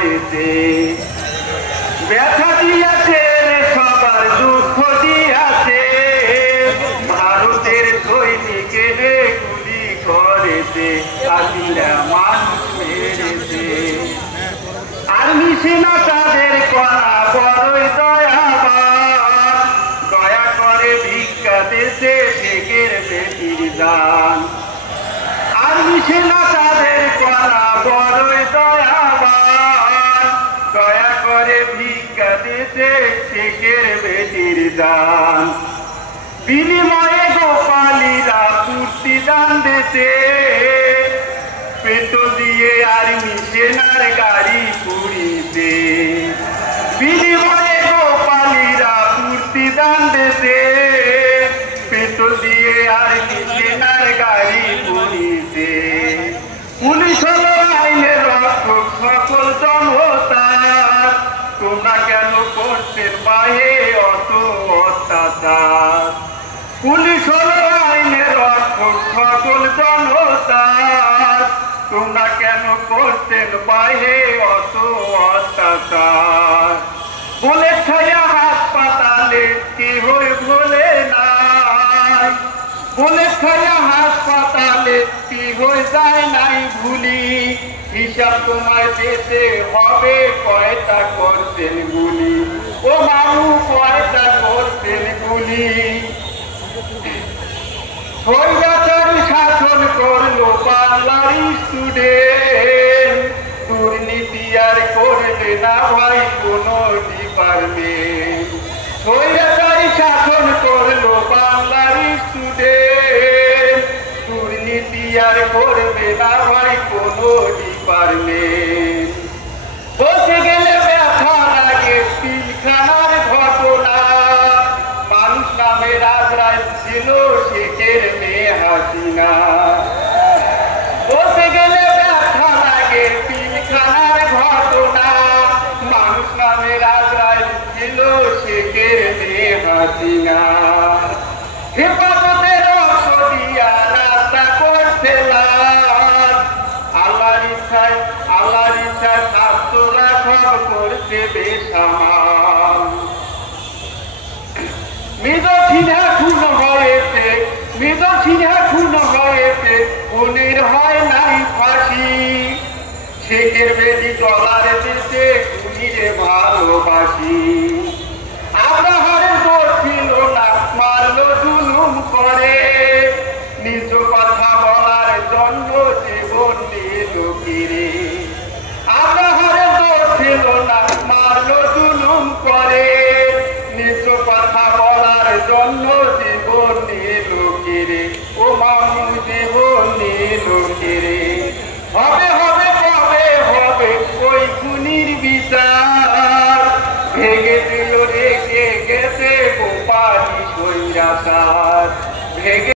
করেছে ব্যথা দিয়াছে সবার দুঃখ দিয়াছে ভারতের সৈনিকের গুলি করেছে হাসিনা মানুষ মেরেছে আর্মি সেনা তাদের করা বড়ই দয়াবান দয়া করে ভিক্ষা দেশে শেখের বেটির দান আর্মি সেনা তাদের করা বড়ই দয়াবান দয়া করে ভিক্ষা দেশে শেখের বেটির দান বিনিময়ে গোপালীরা কুর্তি দান দেশে পেট্রোল দিয়ে আর্মি সেনার গাড়ি পুড়িতে বিনিময়ে গোপালীরা কুর্তি দান দেশে পেট্রোল দিয়ে আর্মি সেনার গাড়ি পুড়িতে পুলিশ হলো আইনের রক্ষক সকল জনতার তোমরা কেন করছেন বাহে অত অত্যাচার পুলিশ হলো আইনের রক্ষক সকল জনতার তোমরা কেন করছেন বাহে অত অত্যাচার বলে ছায়া হাসপাতালে কেহই ভোলে নাই বলে ছায়া হাসপাতালে কেহই যায় নাই ভুলি হিসাব তোমায় দিতে হবে কয়টা করছেন গুলি ও বাবু কয়টা করছেন গুলি স্বৈরাচারী শাসন করলো বাংলার স্টুডেন্ট দুর্নীতি আর করবে না ভাই কোনো ডিপার্টমেন্ট স্বৈরাচারী শাসন করলো বাংলার স্টুডেন্ট দুর্নীতি আর করবে না ভাই কোনো ডিপার্টমেন্ট বসে গেলে ব্যথা লাগে পিলখানার ঘটনা মানুষ নামে রাজরাজ ছিল শেখের মেয়ে হাসিনা বসে গেলে ব্যথা লাগে পিলখানার ঘটনা মানুষ নামে রাজরাজ ছিল শেখের মেয়ে হাসিনা হেফাজতের অংশ দিয়া রাস্তা করছে আল্লাহর ইচ্ছায় ছাত্ররা সব করছে বেসামাল মেজছিনা খুন হয়েছে খুনের হয় নাই ফাঁসি শেখের বেদি ডলার দেশে খুনিরে ভালোবাসি আব্রাহারের দোষ ছিল না মারলো জুলুম করে নিজ কথা বলার জন্য জীবন নিল কিরে আব্রাহারের দোষ ছিল না মারলো জুলুম করে নিজ কথা বলার জন্য জীবন নিল কিরে ও মামু জীবন নিল কিরে